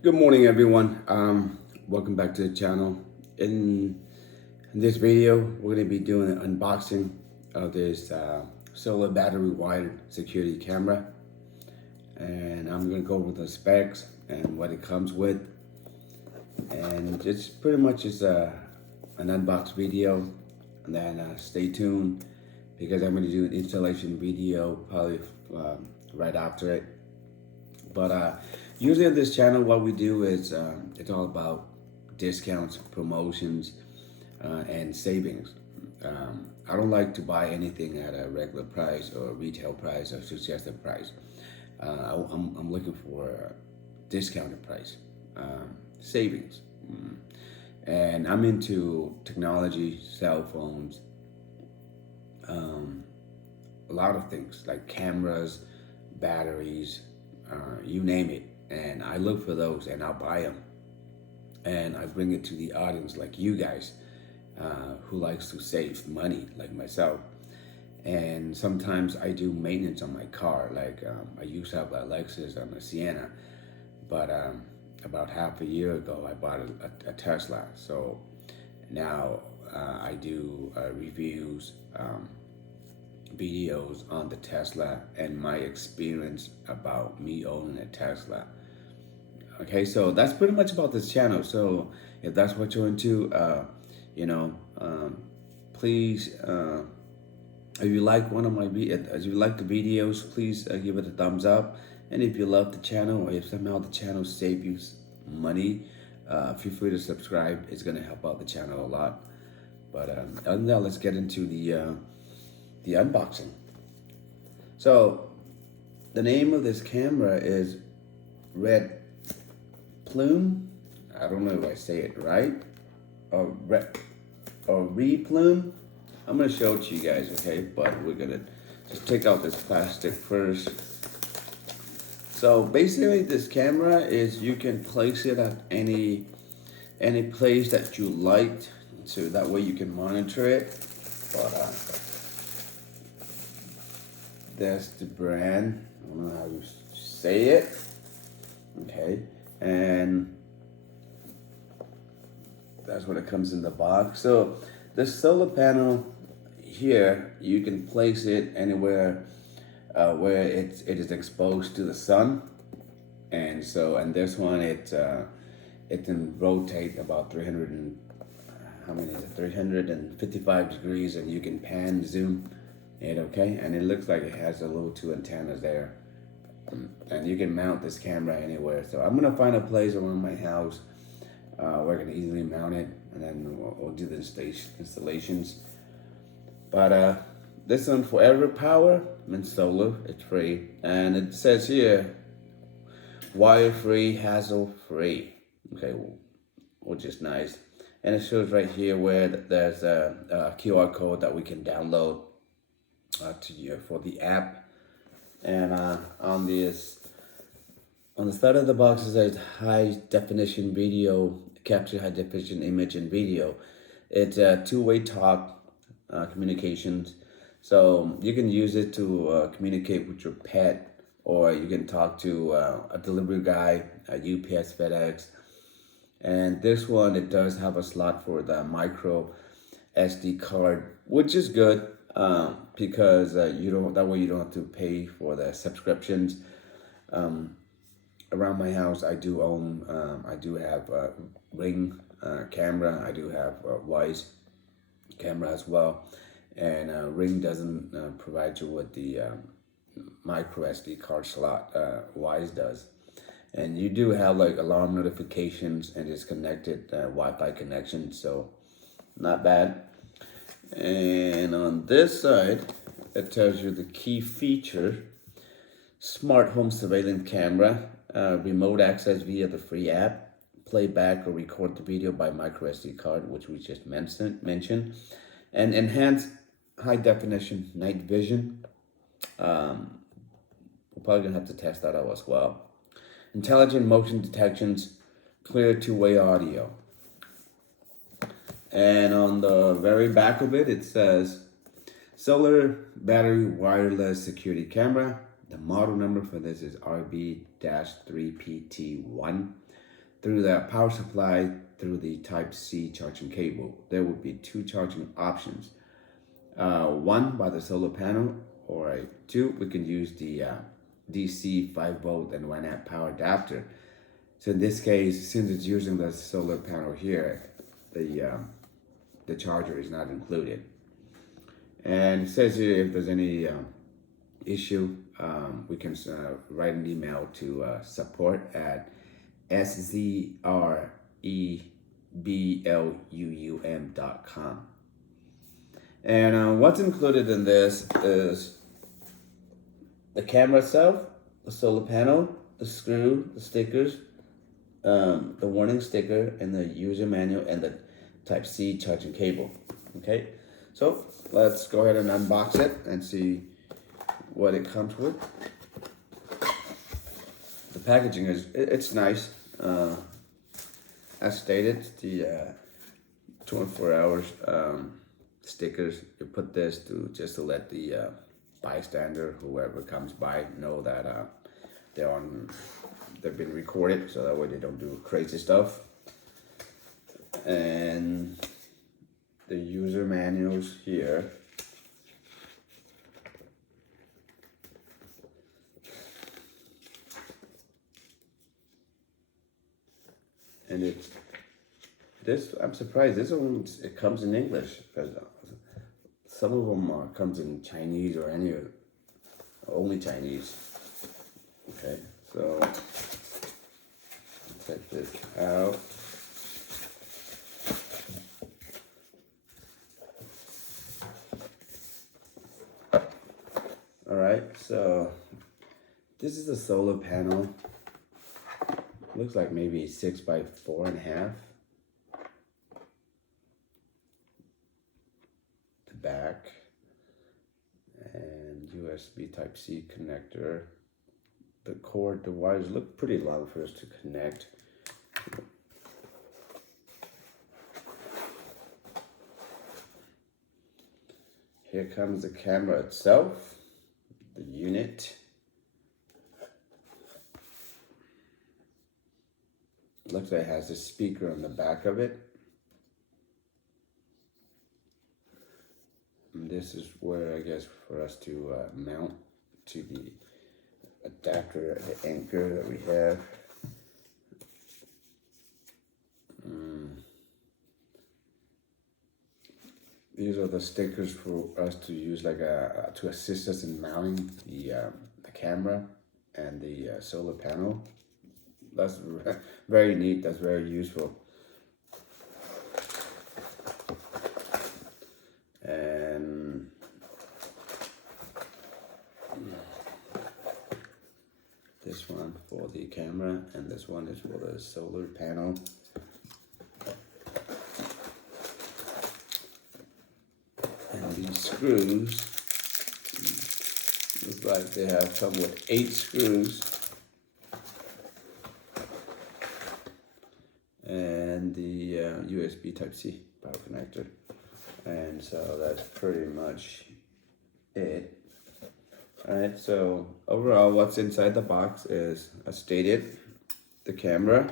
Good morning, everyone. Welcome back to the channel. In this video, we're going to be doing an unboxing of this solar battery wired security camera, and I'm going to go over the specs and what it comes with, and it's pretty much just an unbox video. And then stay tuned because I'm going to do an installation video probably right after it. But usually on this channel, what we do is it's all about discounts, promotions, and savings. I don't like to buy anything at a regular price or retail price or suggested price. I'm looking for a discounted price, savings. And I'm into technology, cell phones, a lot of things like cameras, batteries, you name it. And I look for those and I'll buy them. And I bring it to the audience like you guys who likes to save money like myself. And sometimes I do maintenance on my car. Like I used to have a Lexus and a Sienna. But about half a year ago, I bought a Tesla. So now I do reviews, videos on the Tesla and my experience about me owning a Tesla. Okay, so that's pretty much about this channel. So if that's what you're into, please, if you like one of my if you like the videos, please give it a thumbs up. And if you love the channel, or if somehow the channel saves you money, feel free to subscribe. It's gonna help out the channel a lot. But other than that, let's get into the unboxing. So the name of this camera is Rebluum. I don't know if I say it right. Or Rebluum. I'm gonna show it to you guys, okay? But we're gonna just take out this plastic first. So basically, this camera is you can place it at any place that you like, so that way you can monitor it. But that's the brand. I don't know how you say it. Okay, and that's what it comes in the box. So this solar panel here, you can place it anywhere where it is exposed to the sun. And so, and this one, it can rotate about 355 degrees, and you can pan zoom it, okay? And it looks like it has a little two antennas there. And you can mount this camera anywhere. So I'm gonna find a place around my house where I can easily mount it, and then we'll do the installations. But this one, forever power, means solar, it's free. And it says here, wire-free, hassle-free. Okay, which is nice. And it shows right here where there's a QR code that we can download for the app. And on the side of the box it says high definition video, capture high definition image and video. It's a two-way talk communications. So you can use it to communicate with your pet, or you can talk to a delivery guy, a UPS, FedEx. And this one, it does have a slot for the micro SD card, which is good because that way you don't have to pay for the subscriptions. Around my house, I do have a Ring camera. I do have a Wise camera as well, and Ring doesn't provide you with the micro SD card slot. Wise does. And you do have like alarm notifications, and it's connected Wi-Fi connection, so not bad. And on this side, it tells you the key feature: smart home surveillance camera, remote access via the free app, playback or record the video by micro SD card, which we just mentioned, and enhanced high definition night vision. We're probably gonna have to test that out as well. Intelligent motion detections, clear two-way audio. And on the very back of it, it says solar battery wireless security camera. The model number for this is RB-3PT1. through that power supply through the Type-C charging cable. There would be 2 charging options. One by the solar panel, or 2, we can use the DC 5-volt and 1 amp power adapter. So in this case, since it's using the solar panel here, the charger is not included. And it says here if there's any issue, we can write an email to support at szrebluum.com. And what's included in this is the camera itself, the solar panel, the screw, the stickers, the warning sticker, and the user manual, and the Type-C charging cable. Okay, so let's go ahead and unbox it and see what it comes with. The packaging it's nice. As stated, the 24 hours stickers. You put this just to let the bystander, whoever comes by, know that they've been recorded, so that way they don't do crazy stuff. And the user manuals here. And I'm surprised this one, it comes in English, because some of them comes in Chinese or only Chinese. Okay, so check this out. All right, so this is the solar panel. Looks like maybe 6 by 4.5. The back, and USB Type-C connector. The cord, the wires look pretty long for us to connect. Here comes the camera itself, the unit. Looks like it has a speaker on the back of it. And this is where, I guess, for us to mount to the adapter, the anchor that we have. These are the stickers for us to use, like to assist us in mounting the camera and the solar panel. That's very neat. That's very useful. And this one for the camera, and this one is for the solar panel. And these screws, look like they have come with 8 screws. And the USB Type-C power connector. And so that's pretty much it. Alright, so overall what's inside the box is, as stated, the camera,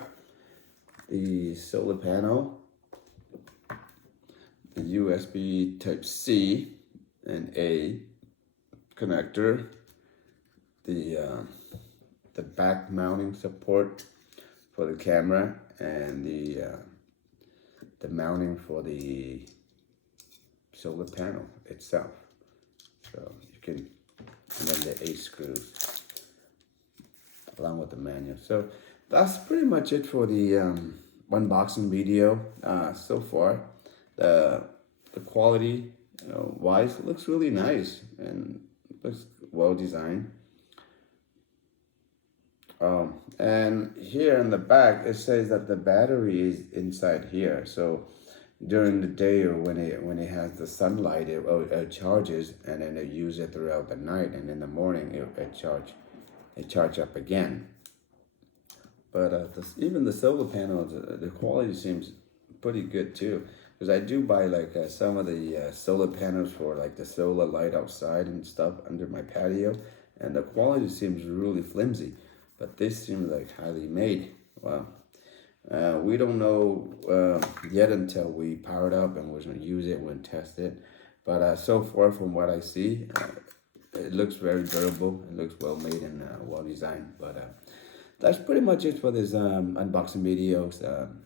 the solar panel, the USB Type-C and A connector, the back mounting support for the camera, and the mounting for the solar panel itself. So you can, and then the 8 screws along with the manual. So that's pretty much it for the unboxing video so far. The quality, wise, looks really nice and looks well designed. And here in the back it says that the battery is inside here, so during the day or when it has the sunlight, it charges, and then it use it throughout the night, and in the morning it charge up again. But even the solar panels, the quality seems pretty good too, because I do buy like some of the solar panels for like the solar light outside and stuff under my patio, and the quality seems really flimsy. But this seems like highly made. Wow. We don't know yet until we power it up and we're going to use it, we're going to test it. But so far from what I see, it looks very durable. It looks well made and well designed. But that's pretty much it for this unboxing videos.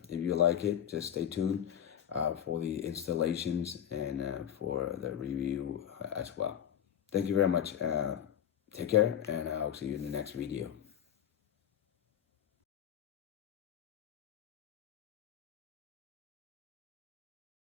If you like it, just stay tuned for the installations and for the review as well. Thank you very much. Take care, and I'll see you in the next video.